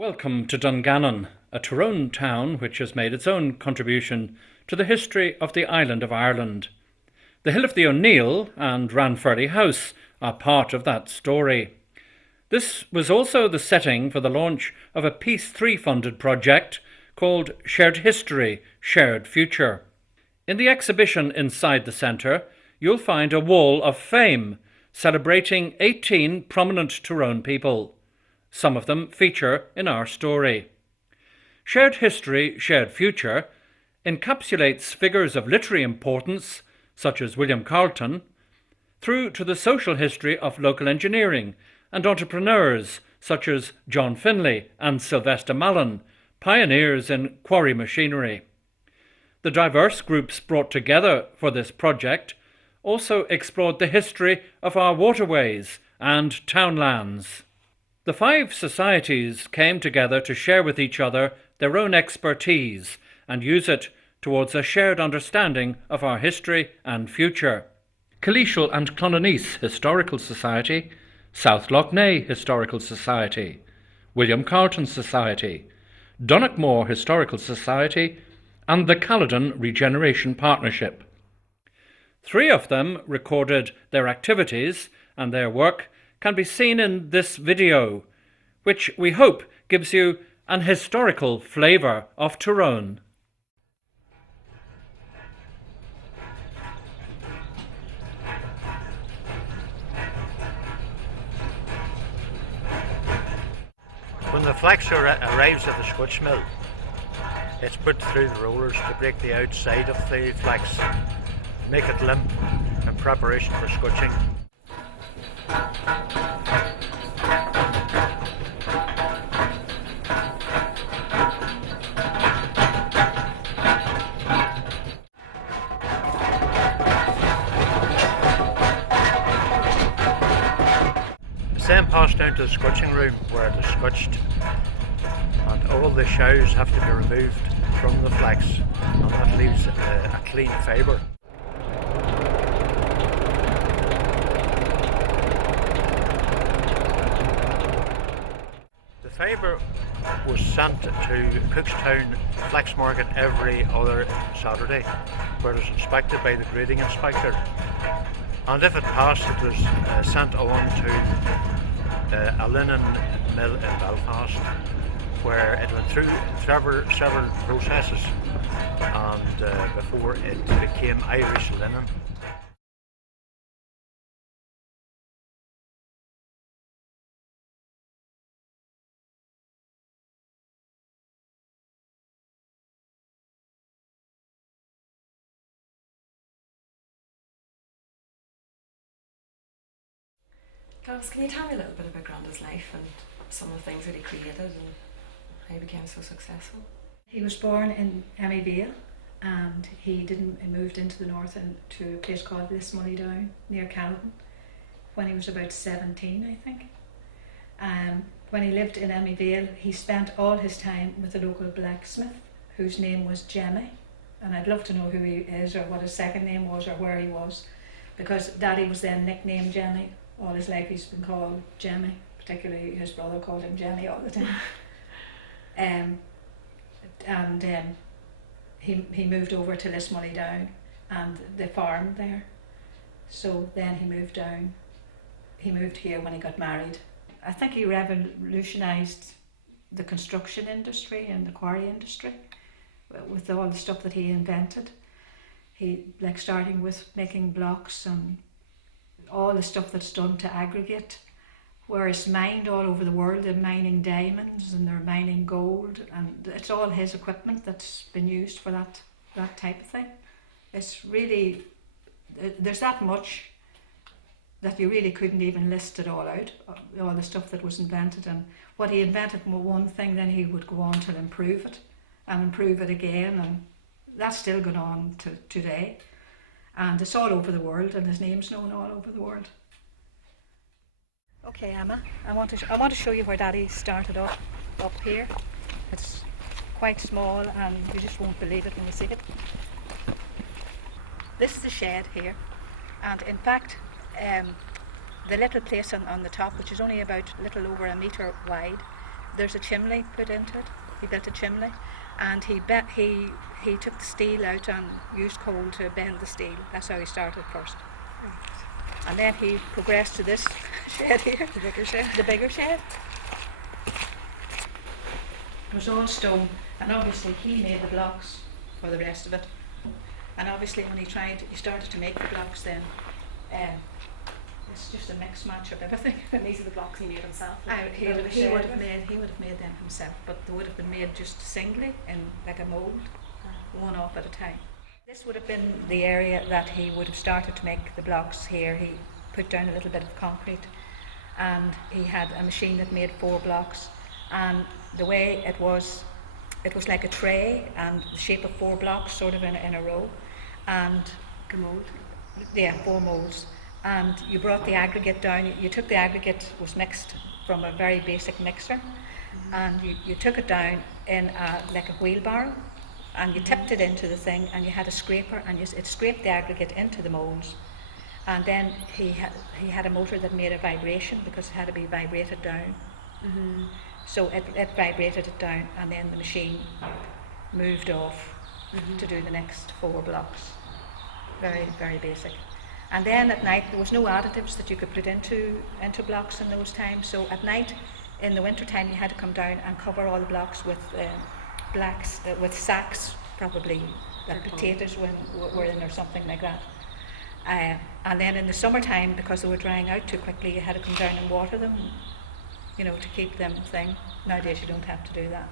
Welcome to Dungannon, a Tyrone town which has made its own contribution to the history of the island of Ireland. The Hill of the O'Neill and Ranfurly House are part of that story. This was also the setting for the launch of a Peace 3 funded project called Shared History, Shared Future. In the exhibition inside the centre, you'll find a wall of fame celebrating 18 prominent Tyrone people. Some of them feature in our story. Shared History, Shared Future encapsulates figures of literary importance, such as William Carleton, through to the social history of local engineering and entrepreneurs such as John Finlay and Sylvester Mallon, pioneers in quarry machinery. The diverse groups brought together for this project also explored the history of our waterways and townlands. The 5 societies came together to share with each other their own expertise and use it towards a shared understanding of our history and future. Killeshall and Clonanese Historical Society, South Lough Neagh Historical Society, William Carleton Society, Donaghmore Historical Society and the Caledon Regeneration Partnership. 3 of them recorded their activities, and their work can be seen in this video, which we hope gives you an historical flavour of Tyrone. When the flax arrives at the scotch mill, it's put through the rollers to break the outside of the flax, make it limp in preparation for scotching. It's then passed down to the scotching room where it is scotched, and all the shows have to be removed from the flax, and that leaves a clean fibre. The fibre was sent to Cookstown Flax Market every other Saturday, where it was inspected by the grading inspector, and if it passed, it was sent on to a linen mill in Belfast, where it went through several processes and before it became Irish linen. Gavs, can you tell me a little bit about Granda's life and some of the things that he created and how he became so successful? He was born in Emmyvale, and he moved into the north to a place called Lismullydown near Caledon when he was about 17, I think. When he lived in Emmyvale, he spent all his time with a local blacksmith whose name was Jemmy, and I'd love to know who he is or what his second name was or where he was, because Daddy was then nicknamed Jemmy. All his life he's been called Jemmy, particularly his brother called him Jemmy all the time. He moved over to Lismullydown and the farm there. So then he moved down. He moved here when he got married. I think he revolutionised the construction industry and the quarry industry with all the stuff that he invented. He, like, starting with making blocks and all the stuff that's done to aggregate, where it's mined all over the world. They're mining diamonds and they're mining gold, and it's all his equipment that's been used for that type of thing. It's really, there's that much that you really couldn't even list it all out, all the stuff that was invented. And what he invented was one thing, then he would go on to improve it and improve it again, and that's still going on to today. And it's all over the world, and his name's known all over the world. Okay, Emma, I want to show you where Daddy started off up here. It's quite small, and you just won't believe it when you see it. This is the shed here, and in fact, the little place on the top, which is only about a little over a metre wide, there's a chimney put into it. He built a chimney, and he took the steel out and used coal to bend the steel. That's how he started first. And then he progressed to this shed here. The bigger shed. The bigger shed. It was all stone, and obviously he made the blocks for the rest of it. And obviously when he started to make the blocks then, it's just a mix match of everything. And these are the blocks he made himself. He would have made them himself, but they would have been made just singly in like a mould, one off at a time. This would have been the area that he would have started to make the blocks here. He put down a little bit of concrete, and he had a machine that made 4 blocks, and the way it was like a tray and the shape of 4 blocks sort of in a row, and A mould. yeah, 4 moulds. And you brought the aggregate down. You took the aggregate, was mixed from a very basic mixer, and you took it down in like a wheelbarrow, and you tipped it into the thing, and you had a scraper, and it scraped the aggregate into the moulds. And then he had a motor that made a vibration because it had to be vibrated down. So it vibrated it down, and then the machine moved off to do the next 4 blocks. Very, very basic. And then at night, there was no additives that you could put into blocks in those times. So at night, in the winter time, you had to come down and cover all the blocks with with sacks, probably that potatoes were in or something like that. And then in the summertime, because they were drying out too quickly, you had to come down and water them, you know, to keep them thing. Nowadays, you don't have to do that.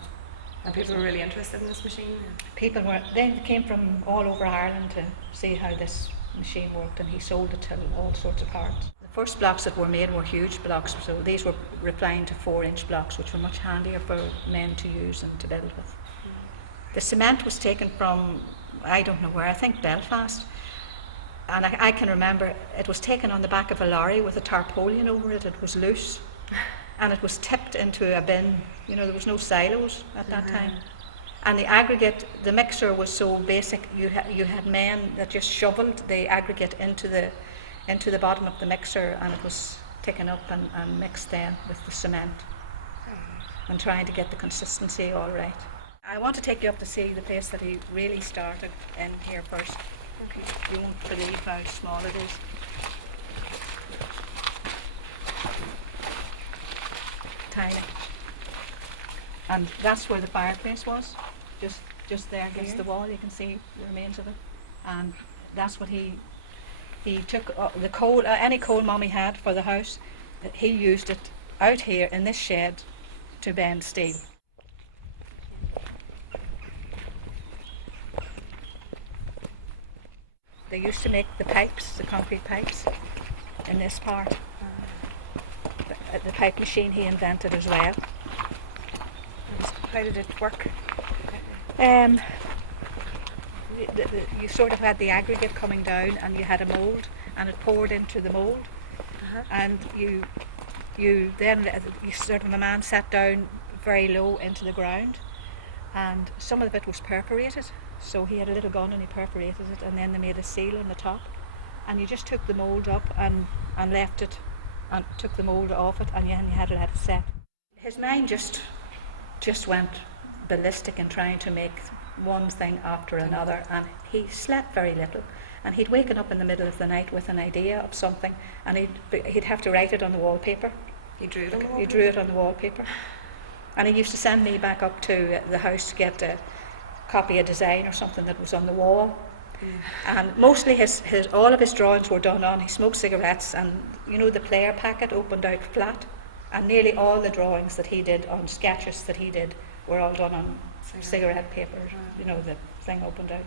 And people were really interested in this machine. People they came from all over Ireland to see how this machine worked, and he sold it to all sorts of parts. The first blocks that were made were huge blocks, so these were replying to 4-inch blocks, which were much handier for men to use and to build with. The cement was taken from, I don't know where, I think Belfast, and I can remember it was taken on the back of a lorry with a tarpaulin over it. It was loose, and it was tipped into a bin. You know, there was no silos at that time. And the aggregate, the mixer was so basic. You had men that just shoveled the aggregate into the bottom of the mixer, and it was taken up and mixed then with the cement, and trying to get the consistency all right. I want to take you up to see the place that he really started in here first. Okay. You won't believe how small it is. Tiny. And that's where the fireplace was, just there against the wall. You can see the remains of it. And that's what he took the coal, any coal Mommy had for the house. He used it out here in this shed to bend steel. They used to make the pipes, the concrete pipes, in this part. The pipe machine he invented as well. How did it work? You sort of had the aggregate coming down, and you had a mould, and it poured into the mould, and you sort of, a man sat down very low into the ground, and some of it was perforated. So he had a little gun and he perforated it, and then they made a seal on the top, and you just took the mould up and left it, and took the mould off it, and then you had to let it set. His mind just went ballistic in trying to make one thing after another, and he slept very little, and he'd waken up in the middle of the night with an idea of something, and he'd have to write it on the wallpaper. He drew it on the wallpaper? He drew it on the wallpaper. And he used to send me back up to the house to get copy a design or something that was on the wall. And mostly all of his drawings were done on, he smoked cigarettes, and you know, the player packet opened out flat, and nearly all the drawings that he did on sketches that he did were all done on cigarette paper. You know, the thing opened out.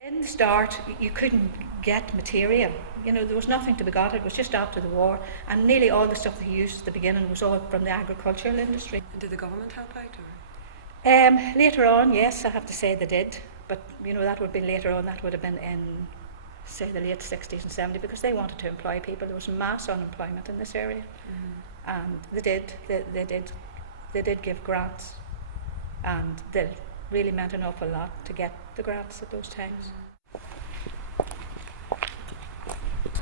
In the start, you couldn't get material. You know, there was nothing to be got. It was just after the war, and nearly all the stuff that he used at the beginning was all from the agricultural industry. And did the government help out? Or? Later on, yes, I have to say they did, but you know, that would have been later on. That would have been in, say, the late 60s and 70s, because they wanted to employ people. There was mass unemployment in this area, and they did give grants, and they really meant an awful lot to get the grants at those times.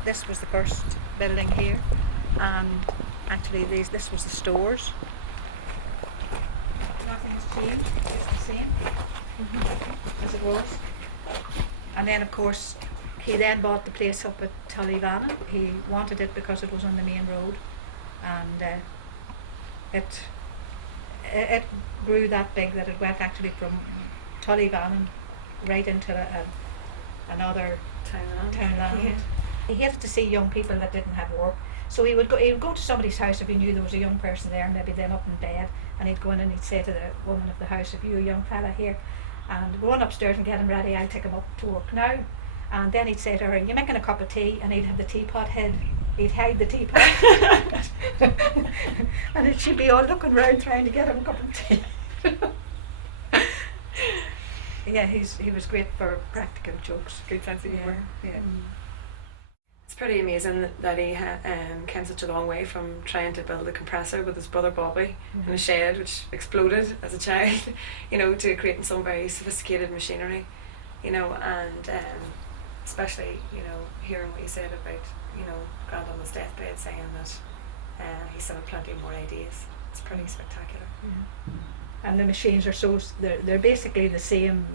This was the first building here, and actually this was the stores. nothing has changed. It's the same as it was. And then, of course, he then bought the place up at Tullyvannon. He wanted it because it was on the main road, and it grew that big that it went actually from Tullyvannon right into another townland. Yeah. He hated to see young people that didn't have work, so he would go to somebody's house if he knew there was a young person there, maybe then up in bed, and he'd go in and he'd say to the woman of the house, "If you a young fella here, and run upstairs and get him ready, I'll take him up to work now." And then he'd say to her, "Are you making a cup of tea?" And he'd have the teapot hid. He'd hide the teapot. And she'd be all looking round trying to get him a cup of tea. Yeah, he was great for practical jokes. Good sense of humour. Yeah. It's pretty amazing that he came such a long way from trying to build a compressor with his brother Bobby in a shed which exploded as a child, you know, to creating some very sophisticated machinery, you know, and especially, you know, hearing what you said about, you know, Grant on his deathbed saying that he still had plenty more ideas. It's pretty spectacular. And the machines are they're basically the same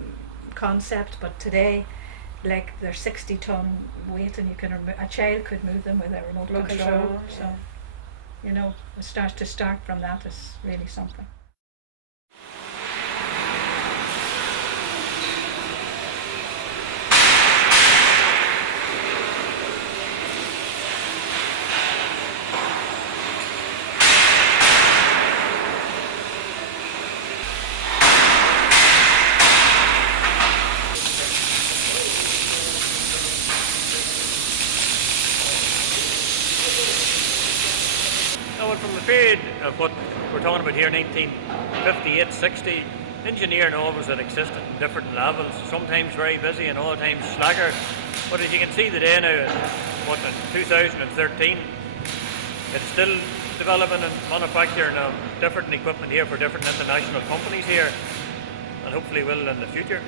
concept, but today, like, they're 60-ton weight, and a child could move them with a remote control. So, yeah. you know, to start from that is really something. Now, from the period of what we're talking about here, 1958, 60, engineering always had existed in different levels, sometimes very busy and other times slacker. But as you can see today now, in 2013, it's still developing and manufacturing different equipment here for different international companies here, and hopefully will in the future.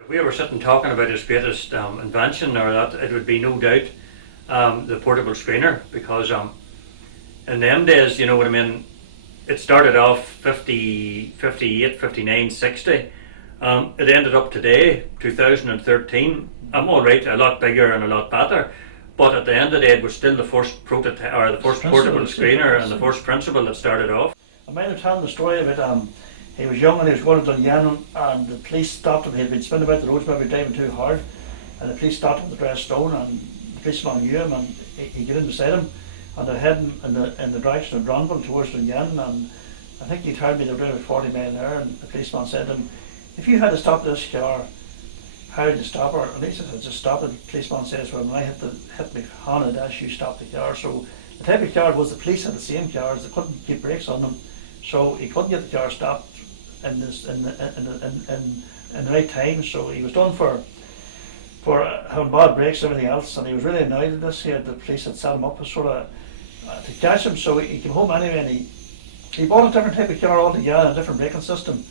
If we were sitting talking about his greatest invention, or that, it would be no doubt the portable screener, because in them days, you know what I mean, it started off 50, 58, 59, 60. It ended up today, 2013. I'm all right, a lot bigger and a lot better, but at the end of the day, it was still the first prototype, or the first portable screener and the first principle that started off. I might have told the story about he was young and he was going to Dungannon, and the police stopped him. He had been spinning about the roads, maybe driving too hard, and the police stopped him at the Dress Stone, and the policeman knew him, and he got in beside him, and they're heading in the direction of Dronville towards Dungannon, and I think he told me they were doing about 40 mile an hour, and the policeman said to him, "If you had to stop this car, how did you stop her?" And he said, "I just stopped it." The policeman says, "Well, when I hit my hand on the dash, you stopped the car." So the type of car was, the police had the same cars, they couldn't keep brakes on them, so he couldn't get the car stopped in the right time. So he was done for having bad brakes and everything else, and he was really annoyed at this. The police had set him up as sort of to catch him, so he came home anyway, and he bought a different type of car altogether, a different braking system,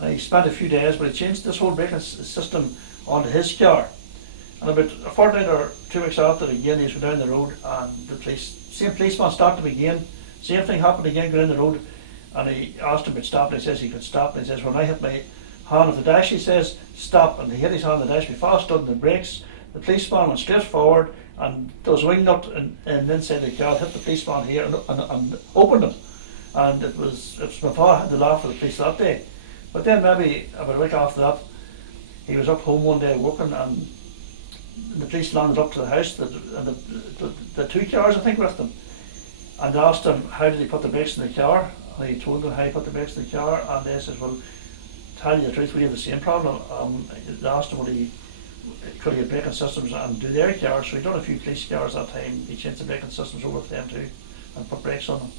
and he spent a few days, but he changed this whole braking system onto his car. And about a fortnight or 2 weeks after, again, he was going down the road, and same policeman stopped him again, same thing happened again, going down the road, and he asked him to stop, and he says he could stop, and he says, "When I hit my hand on the dash," he says, "stop," and he hit his hand on the dash before I stood in the brakes. The policeman went straight forward, and there was a wing nut and inside the car, hit the policeman here and opened it, and it was my father had to laugh at the police that day. But then maybe about a week after that, he was up home one day working, and the police landed up to the house, and the two cars, I think, with them, and they asked him how did he put the brakes in the car, and he told them how he put the brakes in the car, and they said, "Well, tell you the truth, we have the same problem." They asked him could he have braking systems and do their cars, so he done a few police cars that time. He changed the braking systems over to them too and put brakes on them.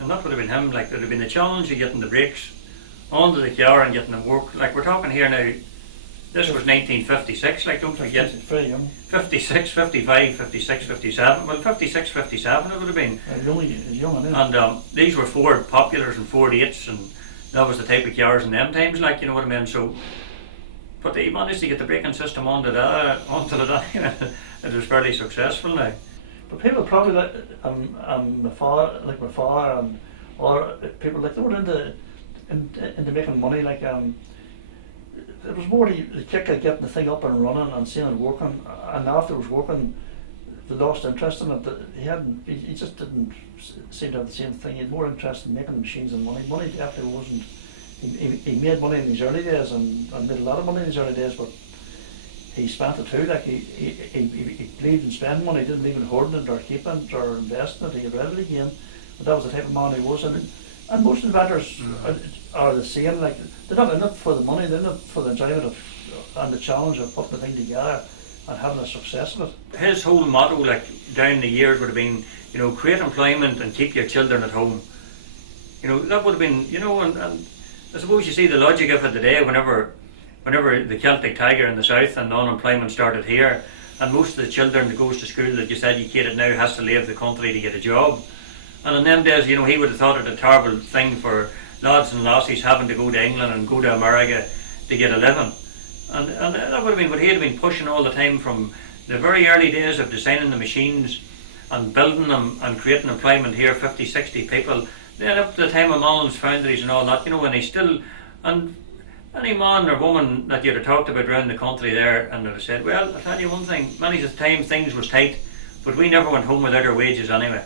And that would have been him, like, there would have been the challenge of getting the brakes onto the car and getting them work. Like, we're talking here now, this was 1956, like, don't forget. Very young. 56, 55, 56, 57, well 56, 57 it would have been. Young, and these were Ford Populars and Ford 8s, and that was the type of cars in them times, like, you know what I mean. So, but he managed to get the braking system onto that, you know, it was fairly successful now. But people probably like my father, and or people like they were into making money. Like it was more the kick of getting the thing up and running and seeing it working. And after it was working, they lost interest in it. He just didn't seem to have the same thing. He had more interest in making machines and money. Money definitely wasn't. He made money in his early days and made a lot of money in his early days, but he spent it too. Like he believed in spending money. He didn't believe in hoarding it or keeping it or investing it. He had readily gain. But that was the type of man he was. And most inventors are the same. Like they're not in it for the money. They're in it for the enjoyment of and the challenge of putting the thing together and having a success of it. His whole motto, like down the years, would have been, you know, create employment and keep your children at home. You know, that would have been, you know, and I suppose you see the logic of it today. Whenever the Celtic Tiger in the south and unemployment started here, and most of the children that goes to school that gets educated now has to leave the country to get a job. And in them days, you know, he would have thought it a terrible thing for lads and lassies having to go to England and go to America to get a living. And that would have been what he had been pushing all the time from the very early days of designing the machines and building them and creating employment here, 50, 60 people. Then up to the time of Mullins Foundries and all that, you know, when he still, and any man or woman that you'd have talked about around the country there and they'd have said, well, I'll tell you one thing, many of the time things was tight, but we never went home without our wages anyway.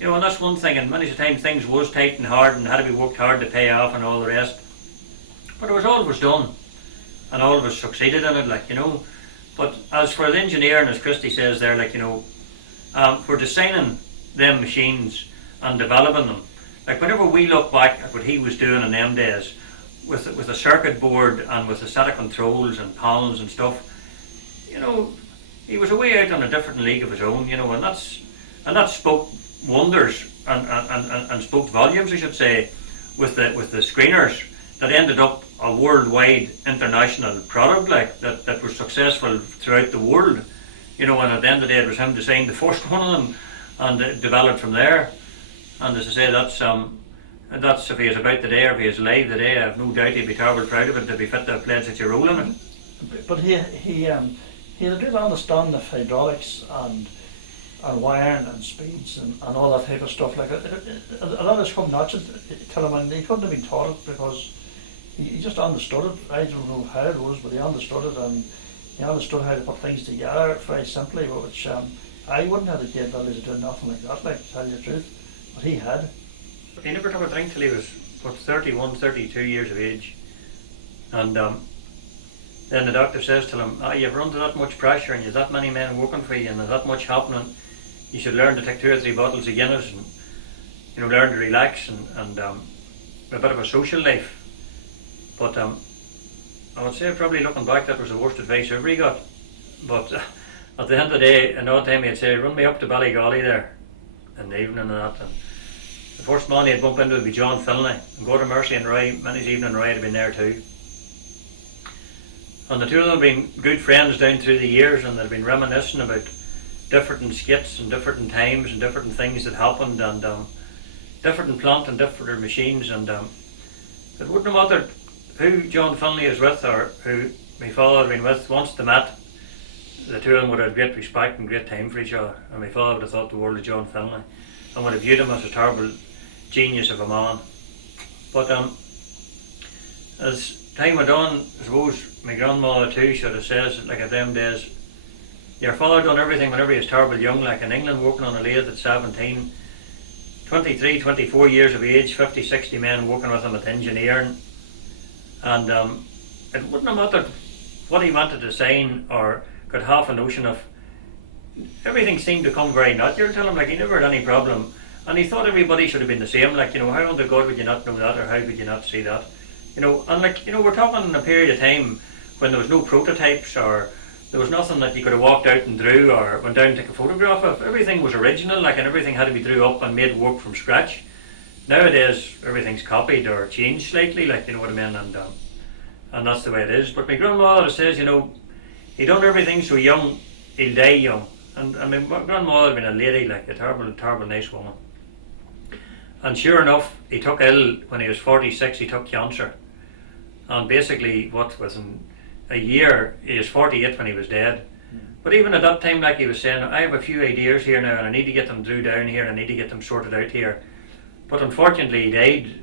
You know, and that's one thing, and many of the time things was tight and hard and had to be worked hard to pay off and all the rest. But it was always done, and all of us succeeded in it, like, you know. But as for the engineering, as Christy says there, like, you know, for designing them machines and developing them, like whenever we look back at what he was doing in them days, with a circuit board and with a set of controls and panels and stuff, you know, he was away out on a different league of his own, you know, and that spoke wonders and spoke volumes, I should say, with the screeners that ended up a worldwide international product like that was successful throughout the world, you know. And at the end of the day, it was him designed the first one of them and it developed from there. And as I say, that's if he is about today or if he is alive today, I have no doubt he'd be terribly proud of it to be fit to have played such a role in it. But he had a good understanding of hydraulics and wiring and speeds and all that type of stuff. Like a lot of this come natural to him, and he couldn't have been taught it because he just understood it. I don't know how it was, but he understood it, and he understood how to put things together very simply, which I wouldn't have the capability of doing nothing like that, like, to tell you the truth. But he had. He never took a drink till he was, 31, 32 years of age. And then the doctor says to him, you've run to that much pressure and you've that many men working for you and there's that much happening. You should learn to take 2 or 3 bottles of Guinness and, you know, learn to relax and a bit of a social life. But I would say probably looking back that was the worst advice ever he got. But at the end of the day, another time he'd say, run me up to Ballygolly there in the evening and that. And the first man he'd bump into would be John Finlay, and go to Mercy and Roy. Many's evening Roy had been there too. And the two of them have been good friends down through the years, and they've been reminiscing about different skits and different times and different things that happened, and different plant and different machines. And it wouldn't have mattered who John Finlay is with or who my father had been with. Once they met, the two of them would have great respect and great time for each other, and my father would have thought the world of John Finlay and would have viewed him as a terrible genius of a man. But as time went on, I suppose my grandmother too should have says, like at them days, your father done everything whenever he was terrible young, like in England working on a lathe at 17, 23, 24 years of age, 50, 60 men working with him at engineering. And it wouldn't have mattered what he wanted to design or got half a notion of. Everything seemed to come very natural to him, like he never had any problem. And he thought everybody should have been the same, like, you know, how under God would you not know that, or how could you not see that? You know, and like, you know, we're talking in a period of time when there was no prototypes or there was nothing that you could have walked out and drew or went down and took a photograph of. Everything was original, like, and everything had to be drew up and made work from scratch. Nowadays, everything's copied or changed slightly, like, you know what I mean, and that's the way it is. But my grandmother says, you know, he done everything so young, he'll die young. And my grandmother had been a lady, like a terrible, terrible nice woman. And sure enough, he took ill when he was 46, he took cancer. And basically, within a year, he was 48 when he was dead. But even at that time, like he was saying, I have a few ideas here now and I need to get them drew down here and I need to get them sorted out here. But unfortunately he died,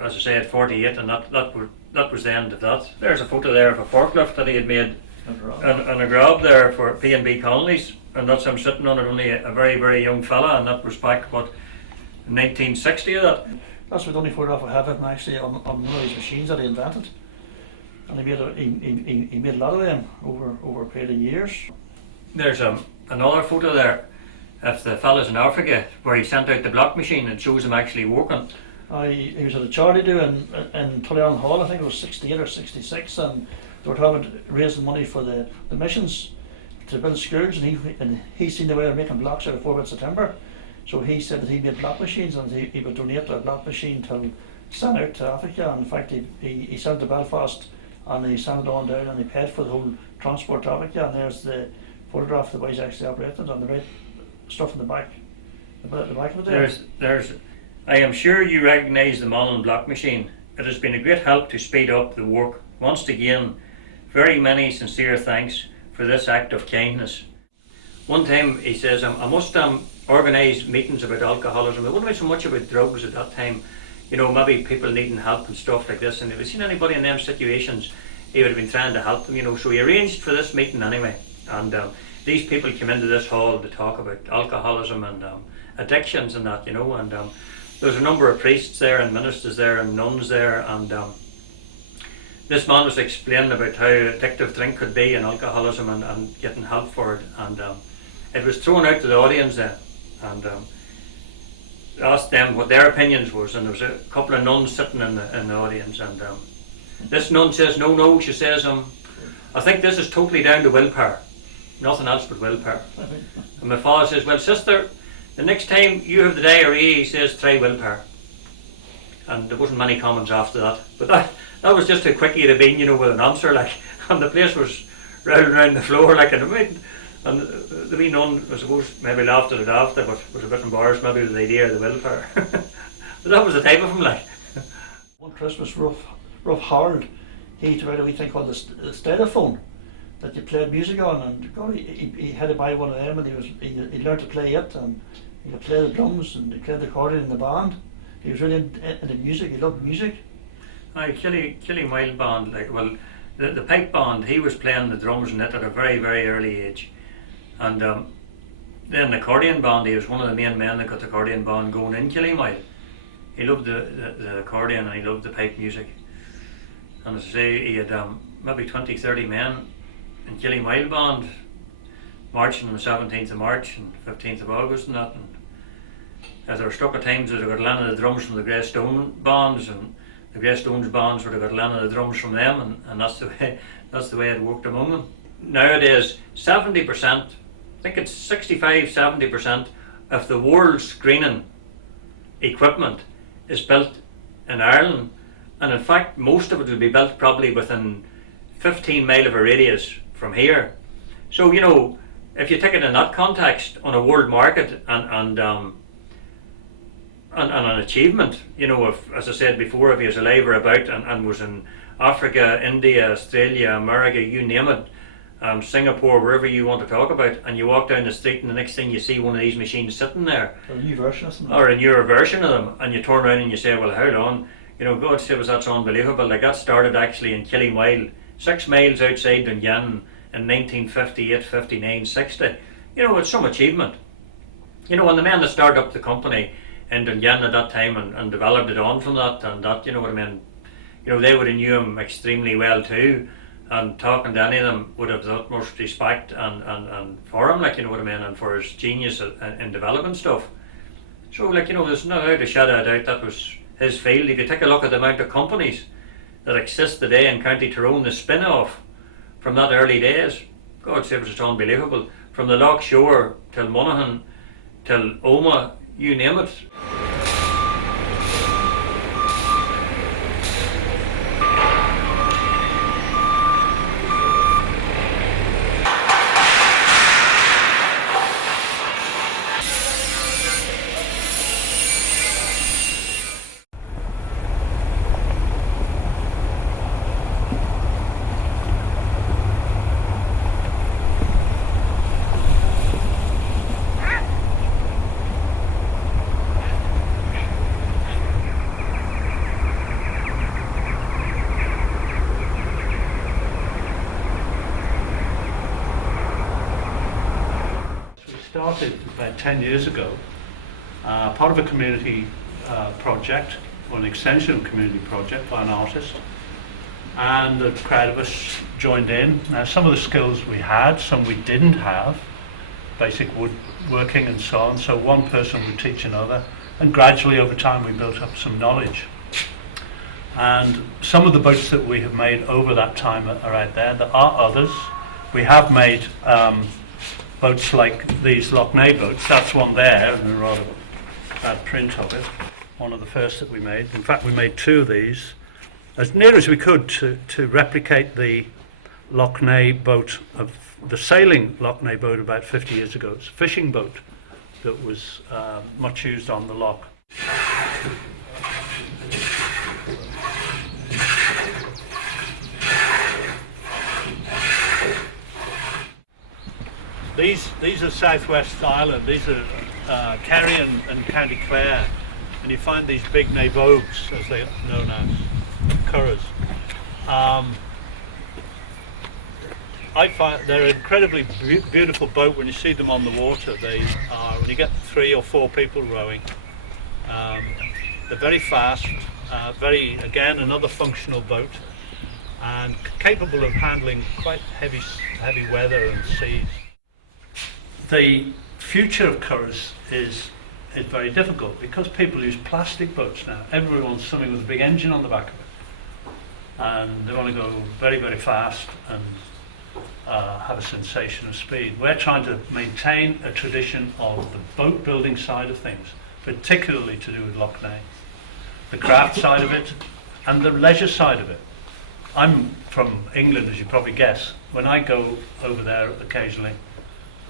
as I say, at 48, and that was the end of that. There's a photo there of a forklift that he had made and a grab there for P&B Colonies, and that's him sitting on it, only a very, very young fella, and that was back, what, 1960 of that. That's the only photograph I have of him actually on one of these machines that he invented. And he made a lot of them over a period of years. There's another photo there of the fellas in Africa where he sent out the block machine and shows him actually working. He was at a charity do in Tullyallen Hall, I think it was 68 or 66, and they were talking about raising money for the missions to build schools, and he seen the way of making blocks out of 4 bits of timber. So he said that he made block machines and he would donate a block machine to send out to Africa. And in fact, he sent it to Belfast and he sent it on down and he paid for the whole transport to Africa. And there's the photograph the way he's actually operated and the right stuff in the back. The back of it there. I am sure you recognise the Mullen block machine. It has been a great help to speed up the work. Once again, very many sincere thanks for this act of kindness. One time he says, I must organise meetings about alcoholism. It wouldn't be so much about drugs at that time. You know, maybe people needing help and stuff like this. And if he'd seen anybody in them situations, he would have been trying to help them, you know. So he arranged for this meeting anyway. And these people came into this hall to talk about alcoholism and addictions and that, you know. And there was a number of priests there and ministers there and nuns there. And this man was explaining about how addictive drink could be and alcoholism and getting help for it. And it was thrown out to the audience then. And asked them what their opinions was, and there was a couple of nuns sitting in the audience, and this nun says, no, she says, I think this is totally down to willpower, nothing else but willpower. And my father says, well sister, the next time you have the diarrhea, he says, try willpower. And there wasn't many comments after that, but that was just how quick he'd have been, you know, with an answer, like, and the place was rolling around the floor like an amazing. And the wee nun, I suppose, maybe laughed at it after, but was a bit embarrassed maybe with the idea of the willpower. But that was the type of him, like. One Christmas, Ruff Howard, he took out a wee thing called the Stereophone that you played music on, and God, he had to buy one of them, and he learned to play it, and he could play the drums, and he played the accordion in the band. He was really into music, he loved music. Aye, Killy Mild band, like, well, the pipe band, he was playing the drums in it at a very, very early age. And then the accordion band, he was one of the main men that got the accordion band going in Killymile. He loved the accordion and he loved the pipe music. And as I say, he had maybe 20-30 men in Killymile band marching on the 17th of March and 15th of August and that. And as they were stuck at times, they got land of the drums from the Greystone bands, and the Greystones bands would have got land of the drums from them, and that's the way it worked among them. Nowadays, 70%, I think it's 65-70% of the world's screening equipment is built in Ireland, and in fact most of it will be built probably within 15 mile of a radius from here. So, you know, if you take it in that context on a world market and an achievement, you know, if, as I said before, if he was alive or about and was in Africa, India, Australia, America, you name it, Singapore, wherever you want to talk about, and you walk down the street and the next thing you see one of these machines sitting there, Or a new version of them. or a newer version of them, and you turn around and you say, well, hold on, you know, God save us, that's unbelievable. Like, that started actually in Killymile, 6 miles outside Dungannon in 1958, 59, 60. You know, it's some achievement. You know, and the men that started up the company in Dungannon at that time and developed it on from that, and that, you know what I mean, you know, they would have knew him extremely well too, and talking to any of them would have the utmost respect and for him, like, you know what I mean, and for his genius in developing stuff. So, like, you know, there's no doubt, a shadow of doubt, that was his field. If you take a look at the amount of companies that exist today in County Tyrone, the spin-off from that early days, God save us, it's unbelievable. From the Loch Shore till Monaghan till Oma, you name it. started about 10 years ago, part of a community project, or an extension of a community project by an artist, and a crowd of us joined in. Now, some of the skills we had, some we didn't have, basic woodworking and so on, so one person would teach another, and gradually over time we built up some knowledge. And some of the boats that we have made over that time are out there. There are others. We have made boats like these Lough Neagh boats. That's one there, and a rather bad print of it. One of the first that we made. In fact, we made two of these, as near as we could to replicate the Lough Neagh boat, of the sailing Lough Neagh boat about 50 years ago. It's a fishing boat that was much used on the loch. These are Southwest Ireland. These are Kerry and County Clare, and you find these big naibogues, as they're known as, curras. I find they're an incredibly beautiful boat when you see them on the water. They are, when you get 3 or 4 people rowing, they're very fast, again, another functional boat, and capable of handling quite heavy weather and seas. The future of curras is very difficult because people use plastic boats now. Everyone wants something with a big engine on the back of it, and they want to go very, very fast and have a sensation of speed. We're trying to maintain a tradition of the boat building side of things, particularly to do with Lough Neagh, the craft side of it and the leisure side of it. I'm from England, as you probably guess. When I go over there occasionally,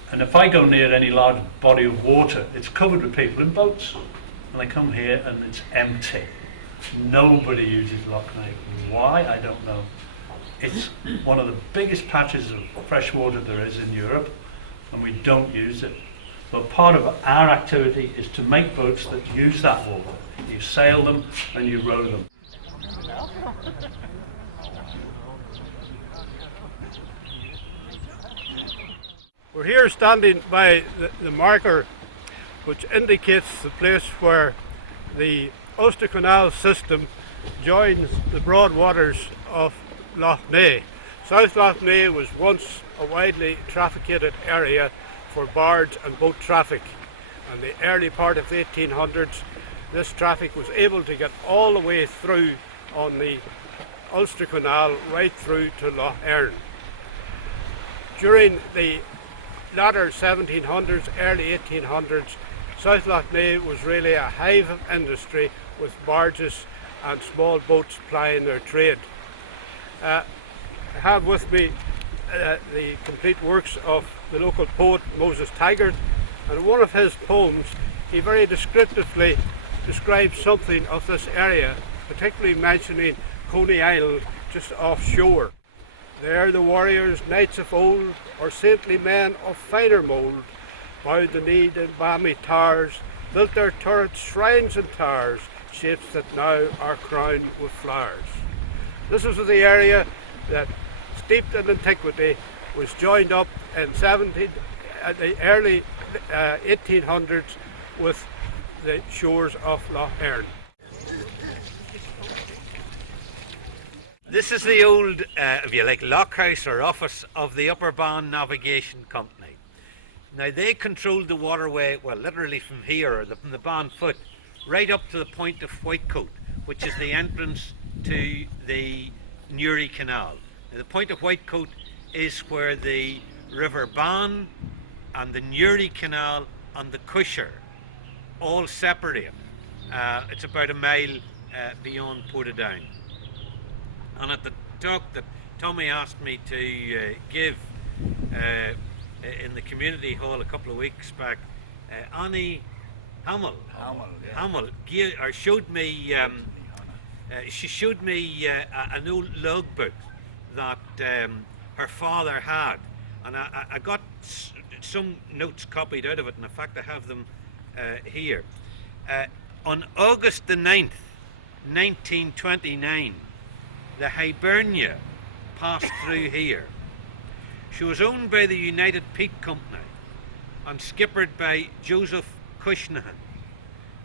and if I go near any large body of water, it's covered with people in boats. And they come here and it's empty. Nobody uses Lough Neagh. Why? I don't know. It's one of the biggest patches of fresh water there is in Europe, and we don't use it. But part of our activity is to make boats that use that water. You sail them and you row them. We're here standing by the marker which indicates the place where the Ulster Canal system joins the broad waters of Lough Neagh. South Lough Neagh was once a widely trafficated area for barge and boat traffic. In the early part of the 1800s, this traffic was able to get all the way through on the Ulster Canal right through to Lough Erne. During the latter 1700s, early 1800s, South Lough Neagh was really a hive of industry with barges and small boats plying their trade. I have with me the complete works of the local poet Moses Taggart, and in one of his poems he very descriptively describes something of this area, particularly mentioning Coney Island just offshore. There the warriors, knights of old, or saintly men of finer mould, bowed the knee in balmy towers, built their turrets, shrines and towers, shapes that now are crowned with flowers. This was the area that, steeped in antiquity, was joined up in the early 1800s with the shores of Lough Erne. This is the old, if you like, lockhouse or office of the Upper Bann Navigation Company. Now they controlled the waterway, well, literally from here, or from the Bann foot, right up to the point of Whitecoat, which is the entrance to the Newry Canal. Now, the point of Whitecoat is where the River Bann and the Newry Canal and the Cusher all separate. It's about a mile beyond Portadown. And at the talk that Tommy asked me to give in the community hall a couple of weeks back, Annie Hamill showed me she showed me an old logbook that her father had, and I got some notes copied out of it, and in fact I have them here. On August the 9th, 1929, the Hibernia passed through here. She was owned by the United Peat Company, and skippered by Joseph Cushnahan,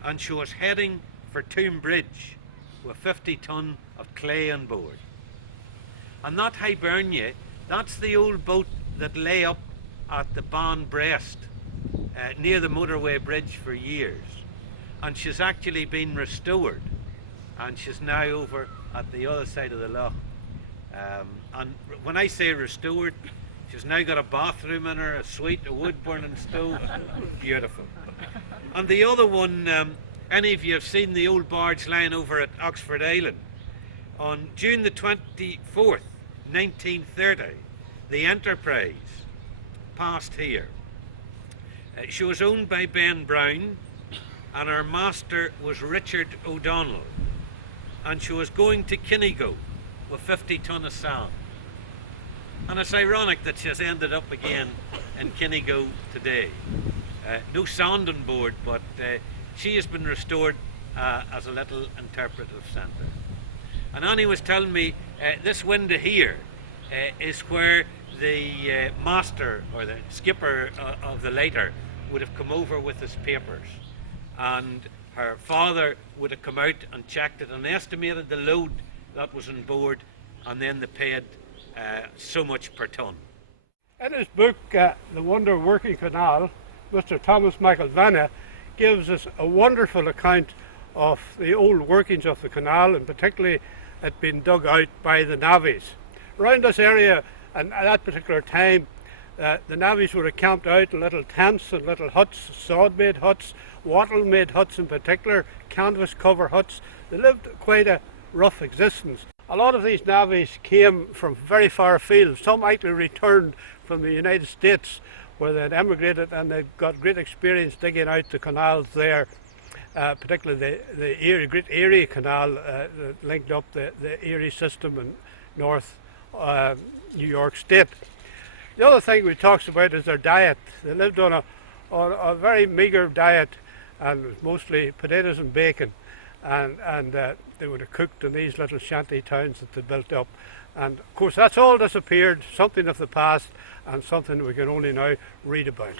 and she was heading for Toome Bridge with 50 ton of clay on board. And that Hibernia, that's the old boat that lay up at the Ban Breast near the motorway bridge for years, and she's actually been restored, and she's now over at the other side of the loch. And when I say restored, she's now got a bathroom in her, a suite, a wood burning stove. Beautiful. And the other one, any of you have seen the old barge lying over at Oxford Island. On June the 24th, 1930, the Enterprise passed here. She was owned by Ben Brown, and her master was Richard O'Donnell, and she was going to Kinnigo with 50 ton of sand. And it's ironic that she has ended up again in Kinnigo today. No sand on board, but she has been restored as a little interpretive centre. And Annie was telling me this window here is where the master or the skipper of the lighter would have come over with his papers, and her father would have come out and checked it and estimated the load that was on board, and then they paid so much per ton. In his book, The Wonder of Working Canal, Mr. Thomas McIlvannagh gives us a wonderful account of the old workings of the canal, and particularly it being dug out by the navvies. Around this area, and at that particular time, the navvies would have camped out in little tents and little huts, sod-made huts, wattle-made huts in particular, canvas cover huts. They lived quite a rough existence. A lot of these navvies came from very far afield. Some actually returned from the United States, where they had emigrated, and they got great experience digging out the canals there, particularly the Great Erie Canal that linked up the Erie system in North New York State. The other thing we talked about is their diet. They lived on a very meagre diet, and it was mostly potatoes and bacon, and they would have cooked in these little shanty towns that they built up. And of course that's all disappeared, something of the past and something we can only now read about.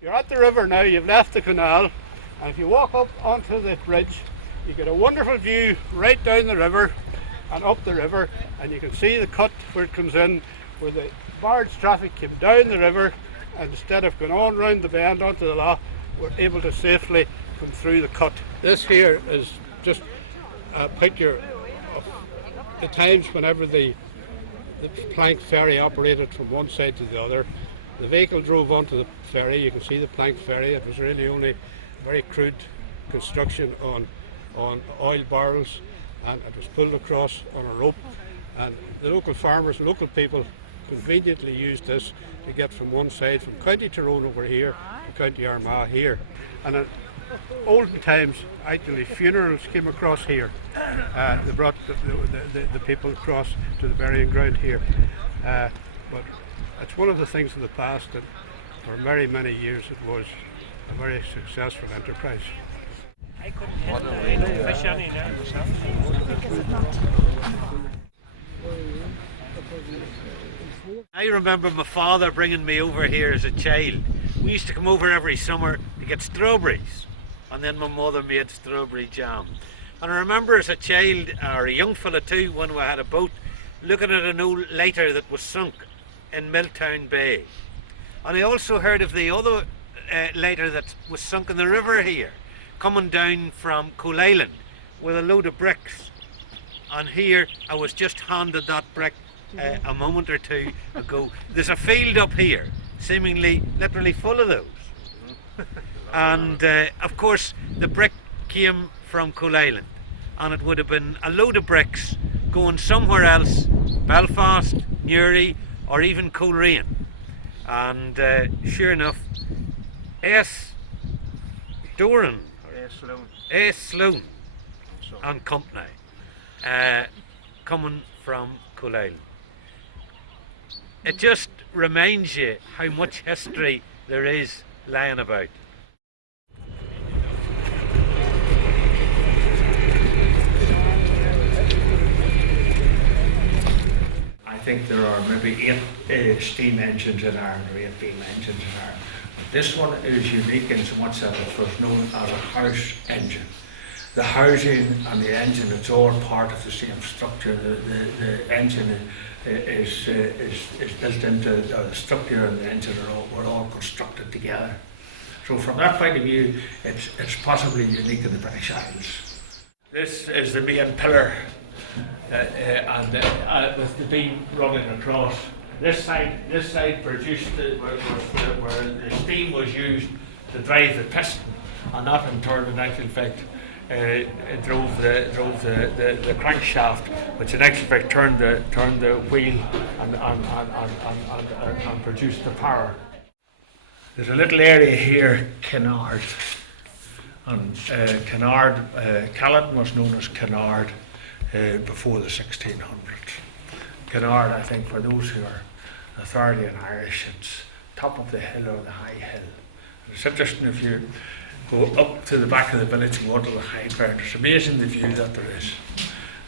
You're at the river now, you've left the canal, and if you walk up onto the bridge, you get a wonderful view right down the river and up the river, and you can see the cut where it comes in, where the barge traffic came down the river, and instead of going on round the bend onto the loch, we're able to safely come through the cut. This here is just a picture of the times whenever the plank ferry operated from one side to the other. The vehicle drove onto the ferry. You can see the plank ferry. It was really only a very crude construction on oil barrels, and it was pulled across on a rope, and the local farmers, local people conveniently used this to get from one side, from County Tyrone over here to County Armagh here. And in olden times, actually funerals came across here. They brought the people across to the burying ground here. But it's one of the things of the past, and for very many years it was a very successful enterprise. I remember my father bringing me over here as a child. We used to come over every summer to get strawberries, and then my mother made strawberry jam. And I remember as a child, or a young fella too, when we had a boat, looking at an old lighter that was sunk in Milltown Bay. And I also heard of the other lighter that was sunk in the river here, coming down from Coal Island with a load of bricks. And here I was just handed that brick a moment or two ago. There's a field up here, seemingly literally full of those. And of course the brick came from Coal Island, and it would have been a load of bricks going somewhere else, Belfast, Newry, or even Coleraine. And sure enough, S. Doran, A. Sloan and company coming from Coal Island. It just reminds you how much history there is lying about. think there are maybe 8 steam engines in Ireland, or 8 beam engines in Ireland. This one is unique in so much that it was known as a house engine. The housing and the engine, it's all part of the same structure. The engine is built into the structure, and the engine were all constructed together. So from that point of view, it's possibly unique in the British Isles. This is the main pillar, with the beam running across. This side produced where the steam was used to drive the piston, and that in turn, in actual fact, it drove the crankshaft, which in actual fact turned the wheel and produced the power. There's a little area here, Kinnaird, and Callan was known as Kinnaird before the 1600s. Kinnaird, I think, for those who are authority in Irish, it's top of the hill or the high hill. And it's interesting if you go up to the back of the village and go to the high ground. It's amazing the view that there is.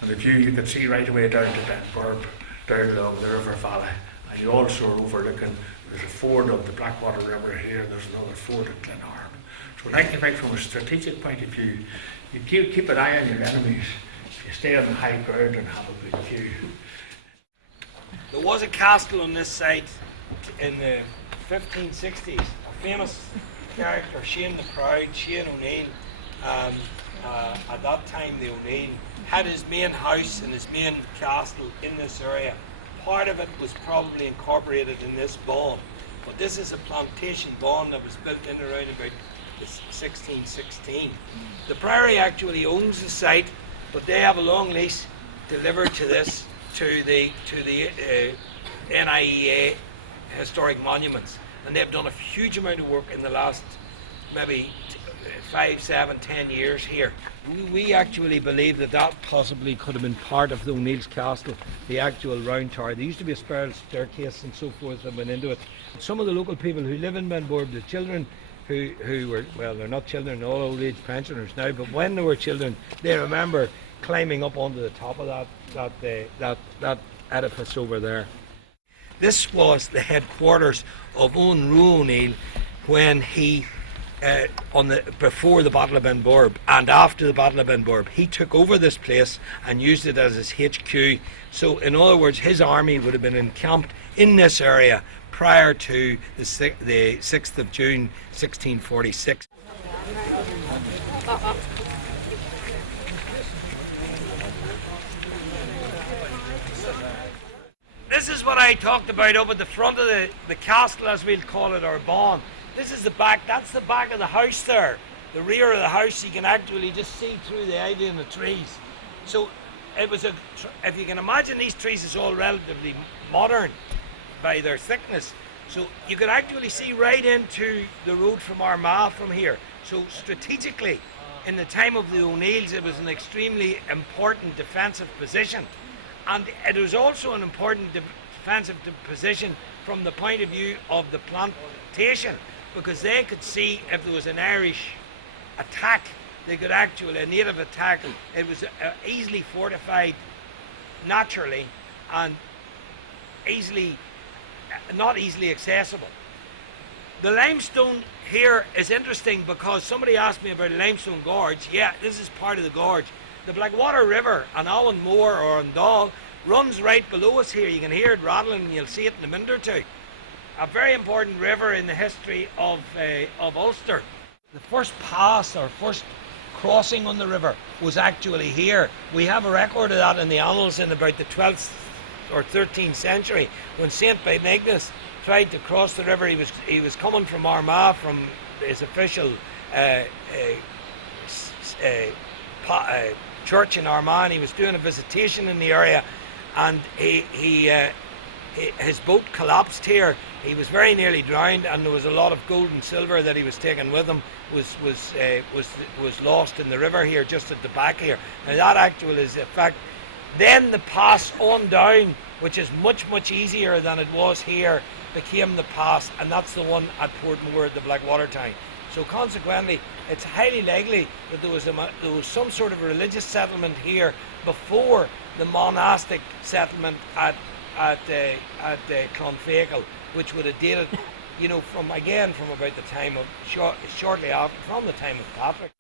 And the view you can see right away down to Benburb, down along the river valley. And you also are overlooking, there's a ford of the Blackwater River here, and there's another ford at Glenarm. So I think from a strategic point of view, you keep an eye on your enemies. You stay on the high ground and have a good view. There was a castle on this site in the 1560s, a famous character, Shane the Proud, Shane O'Neill. At that time, the O'Neill had his main house and his main castle in this area. Part of it was probably incorporated in this bawn, but this is a plantation bawn that was built in around about 1616. The Priory actually owns the site, but they have a long lease delivered to this to the NIEA Historic Monuments, and they've done a huge amount of work in the last maybe 5, 7, 10 years here. We actually believe that that possibly could have been part of the O'Neill's Castle, the actual round tower. There used to be a spiral staircase and so forth that went into it. Some of the local people who live in Benburb, the children who were, well, they're not children, they're all old age pensioners now, but when they were children, they remember climbing up onto the top of that edifice over there. This was the headquarters of Owen Roe O'Neill when he before the Battle of Benburb and after the Battle of Benburb, he took over this place and used it as his HQ. So in other words, his army would have been encamped in this area prior to the 6th of June 1646. This is what I talked about up at the front of the castle, as we'll call it, or bawn. This is the back, that's the back of the house there. The rear of the house, you can actually just see through the ivy and the trees. So it was if you can imagine, these trees is all relatively modern by their thickness. So you could actually see right into the road from Armagh from here. So strategically, in the time of the O'Neills, it was an extremely important defensive position. And it was also an important defensive position from the point of view of the plantation, because they could see if there was an Irish attack, they could actually, a native attack, it was easily fortified naturally and not easily accessible. The limestone here is interesting because somebody asked me about a limestone gorge. Yeah, this is part of the gorge. The Blackwater River on Allen Moor or on Doll runs right below us here. You can hear it rattling and you'll see it in a minute or two. A very important river in the history of Ulster. The first pass or first crossing on the river was actually here. We have a record of that in the annals in about the 12th or 13th century when St. Benignus tried to cross the river. He was coming from Armagh from his official church in Armagh, and he was doing a visitation in the area, and his boat collapsed here. He was very nearly drowned, and there was a lot of gold and silver that he was taking with him was lost in the river here, just at the back here. Now that actually is a fact. Then the pass on down, which is much easier than it was here, became the pass, and that's the one at Portmore at the Blackwater town. So consequently, it's highly likely that there was some sort of religious settlement here before the monastic settlement at at Clonfeacle, which would have dated, you know, from about the time of shortly after, from the time of Patrick.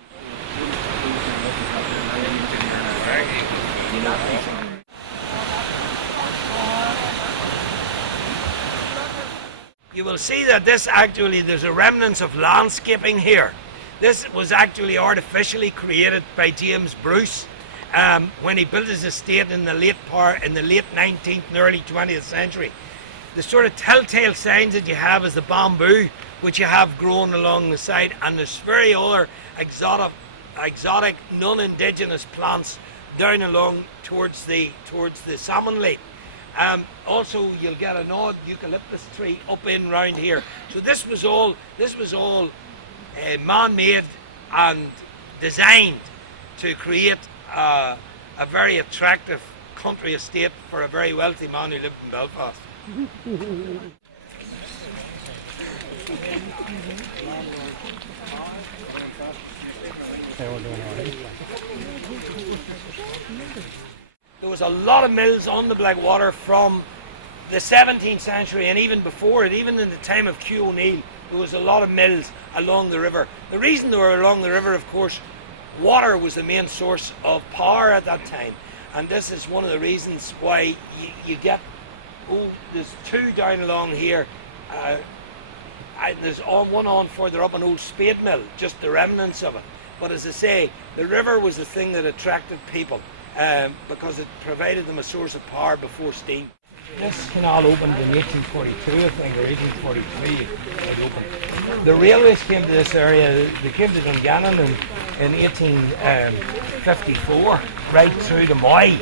You will see that this actually, there's a remnants of landscaping here. This was actually artificially created by James Bruce when he built his estate in the late 19th and early 20th century. The sort of telltale signs that you have is the bamboo, which you have grown along the side, and there's very other exotic non-indigenous plants down along towards the salmon lake. Also, you'll get an odd eucalyptus tree up in round here. So this was all man-made and designed to create a very attractive country estate for a very wealthy man who lived in Belfast. There was a lot of mills on the Blackwater from the 17th century and even before it, even in the time of Q O'Neill, there was a lot of mills along the river. The reason they were along the river, of course, water was the main source of power at that time. And this is one of the reasons why you get, there's two down along here. There's one on further up, an old spade mill, just the remnants of it. But as I say, the river was the thing that attracted people because it provided them a source of power before steam. This canal opened in 1842, I think, or 1843 it opened. The railways came to this area, they came to Dungannon in 1854, right through to Moy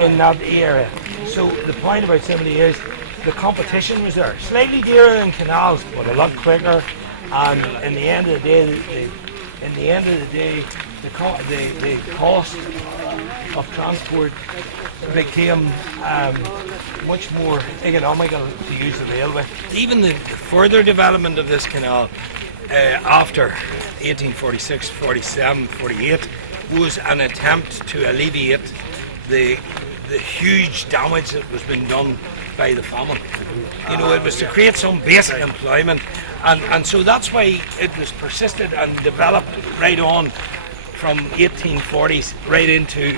in that area. So the point about Simile is the competition was there. Slightly dearer than canals, but a lot quicker. And in the end of the day, the cost of transport became much more economical to use the railway. Even the further development of this canal after 1846, 47, 48 was an attempt to alleviate the huge damage that was being done by the famine. You know, it was to create some basic employment, and so that's why it was persisted and developed right on from 1840s right into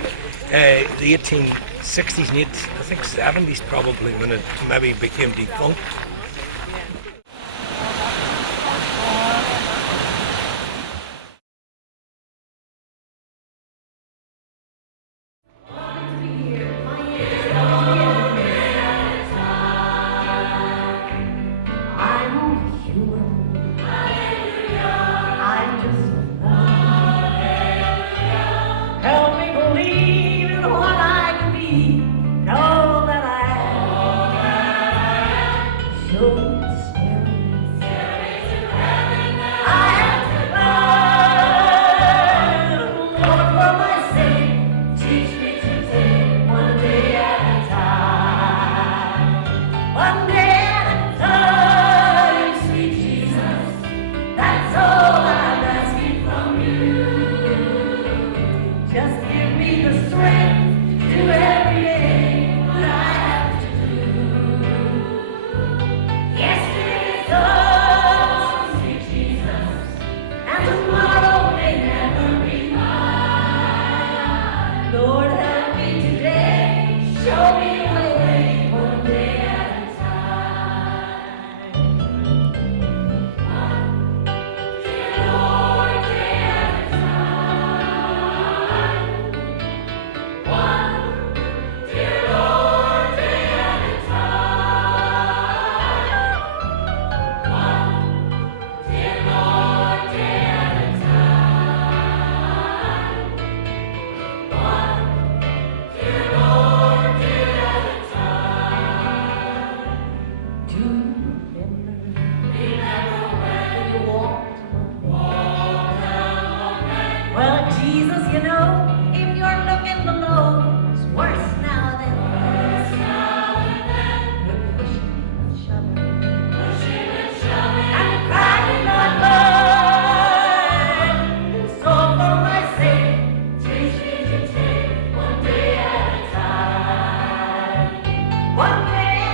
the 1860s and I think 70s probably, when it maybe became defunct. One day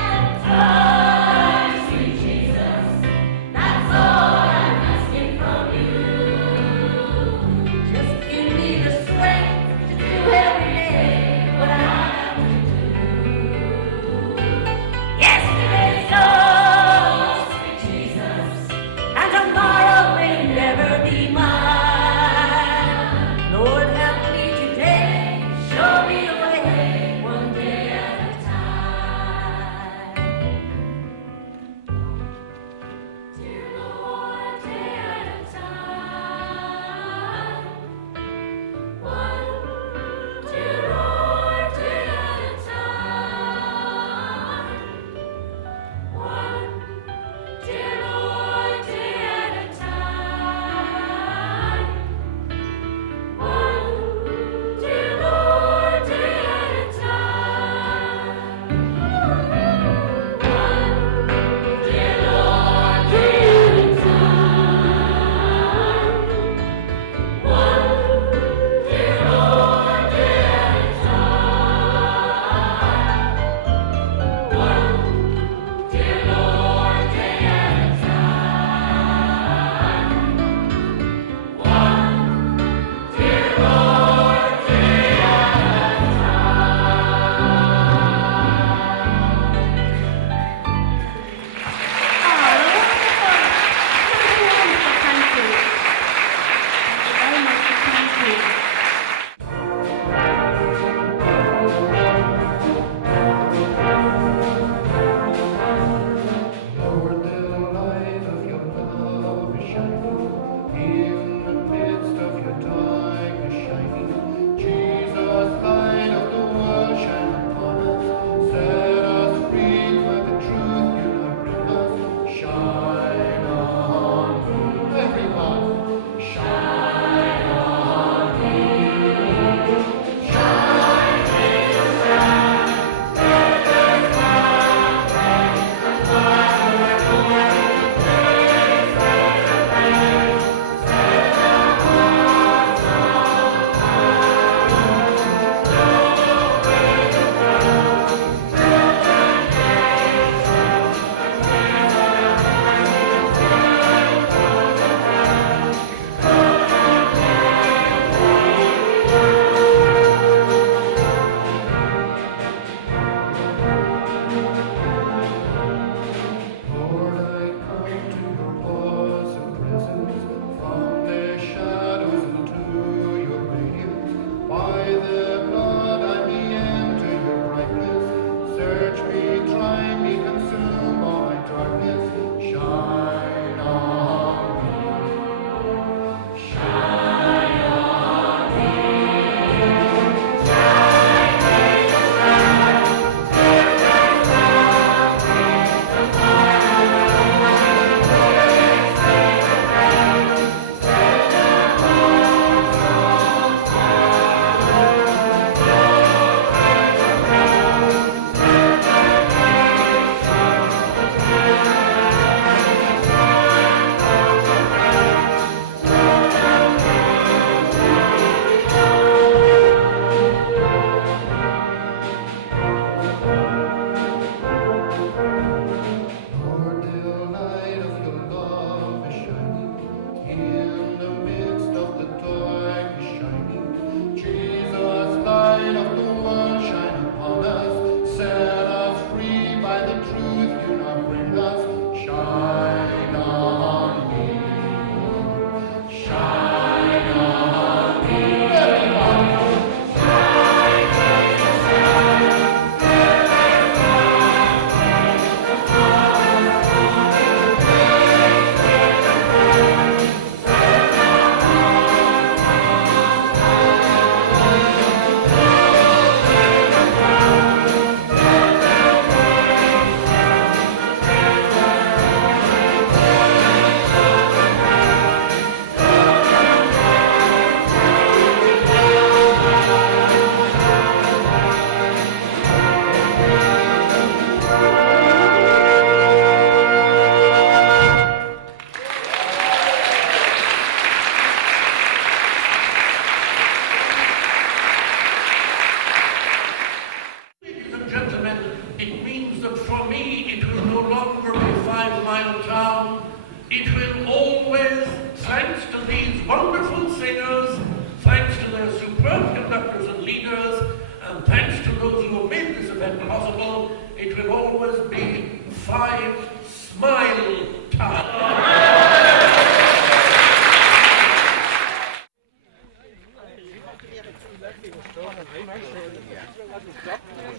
superb conductors and leaders, and thanks to those who have made this event possible, it will always be 5 smile time.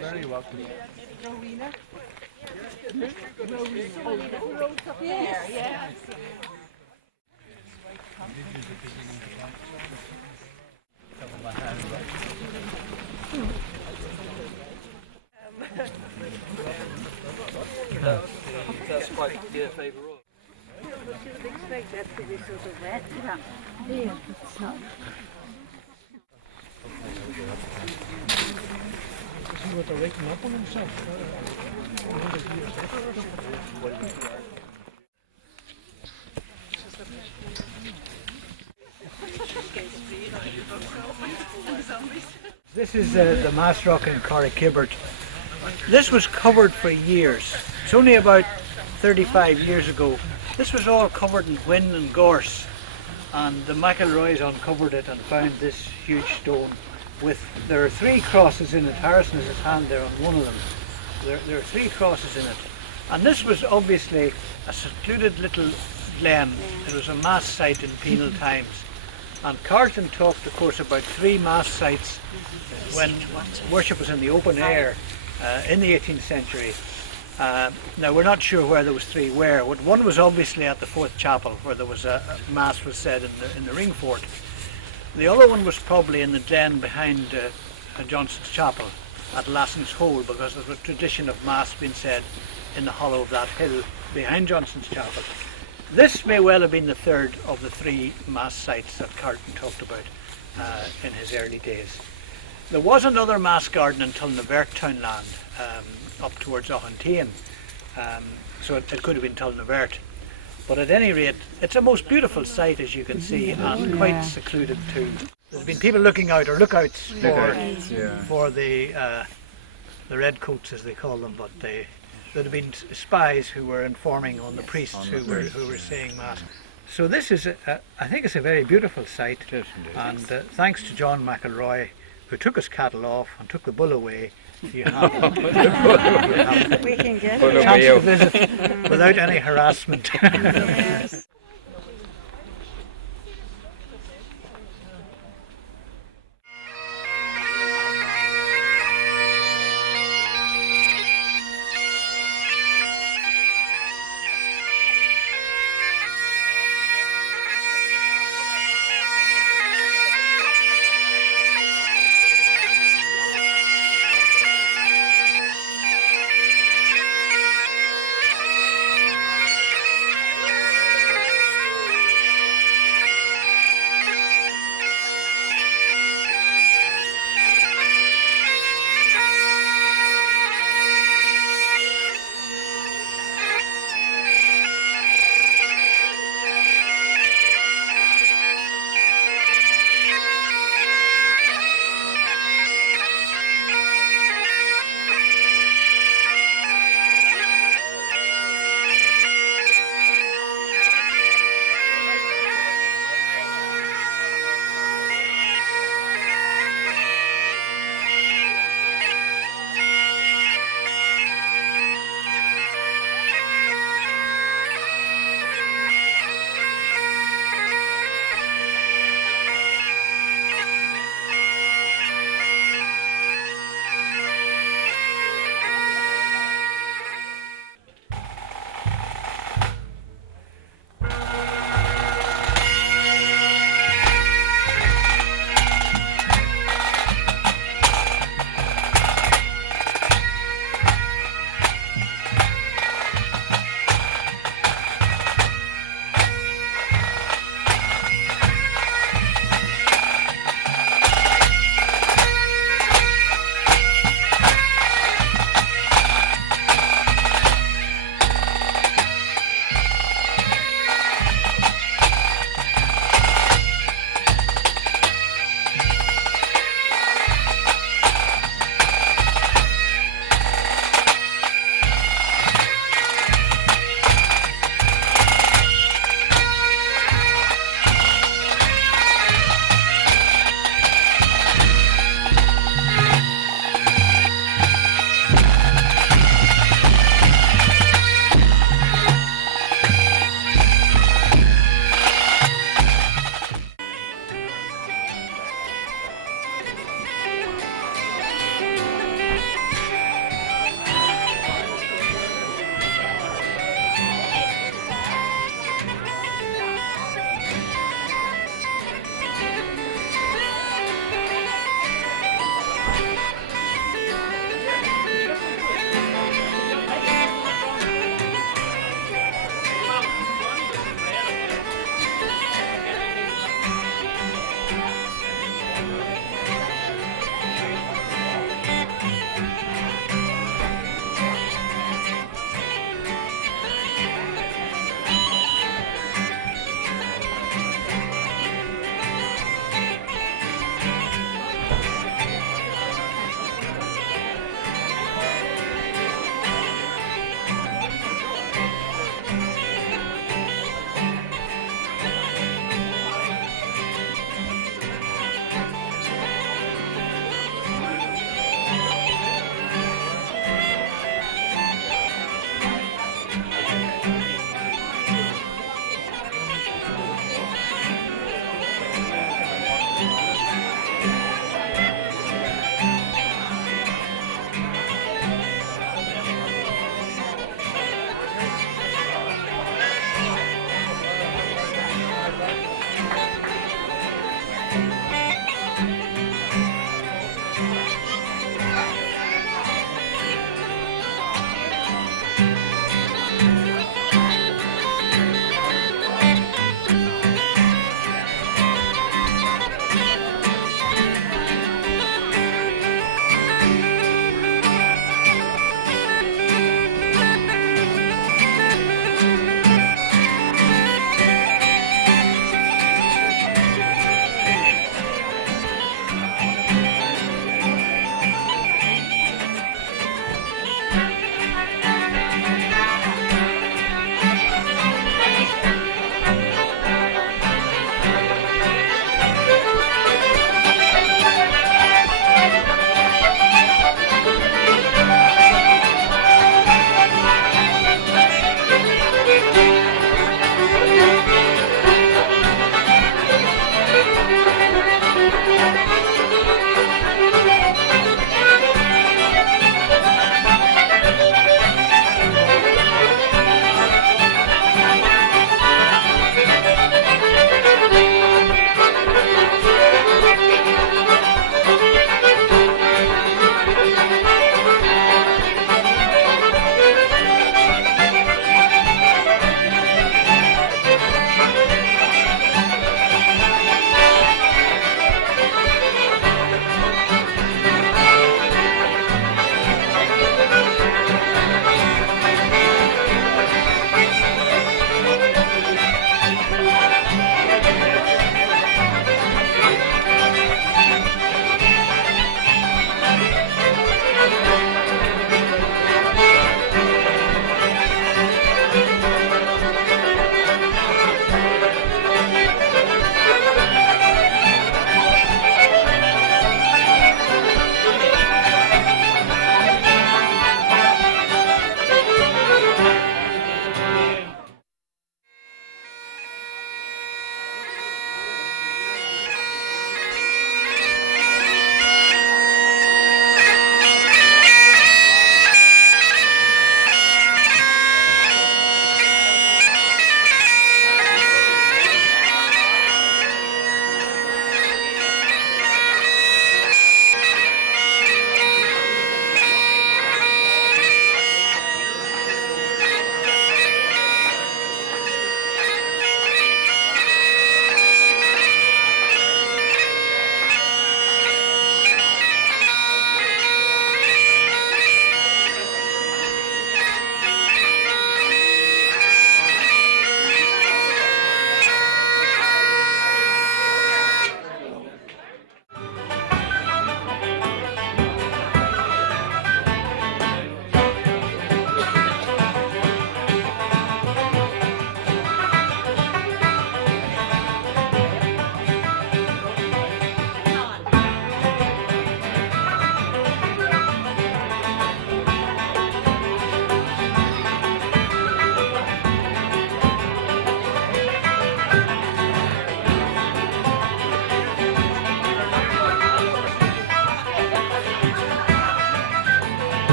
Very welcome. Yeah. That's quite yeah, favourable. You would expect that to be sort of wet. Yeah, it's not. See what they're raking up on himself. This is the Mast Rock in Corrickhibbert. This was covered for years. It's only about 35 years ago. This was all covered in whin and gorse, and the McElroys uncovered it and found this huge stone there are 3 crosses in it. Harrison has his hand there on one of them. There are 3 crosses in it. And this was obviously a secluded little glen. It was a mass site in penal times. And Carleton talked, of course, about 3 mass sites when worship was in the open air in the 18th century. Now we're not sure where those 3 were. One was obviously at the Fourth Chapel, where there was a mass was said in the ring fort. The other one was probably in the glen behind Johnson's Chapel at Lasson's Hole, because there's a tradition of mass being said in the hollow of that hill behind Johnson's Chapel. This may well have been the 3rd of the 3 mass sites that Carleton talked about in his early days. There was another mass garden in Tulnavert townland up towards Auchenteen, so it could have been Tulnavert. But at any rate, it's a most beautiful site, as you can see, and quite secluded too. There's been people looking out, or lookouts for the redcoats, as they call them, but there have been spies who were informing on the priests who were saying mass. So this is, I think it's a very beautiful site, and thanks to John McElroy, who took his cattle off and took the bull away, you have We can get a chance to visit without any harassment. Yes.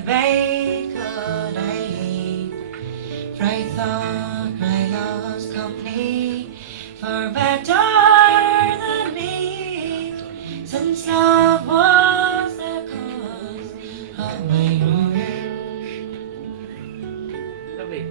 the bacon I ate, for I thought my lost company for better than me, since love was the cause of my ruin. Lovely.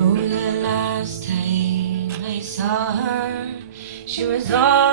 Oh, the last time I saw her, she was all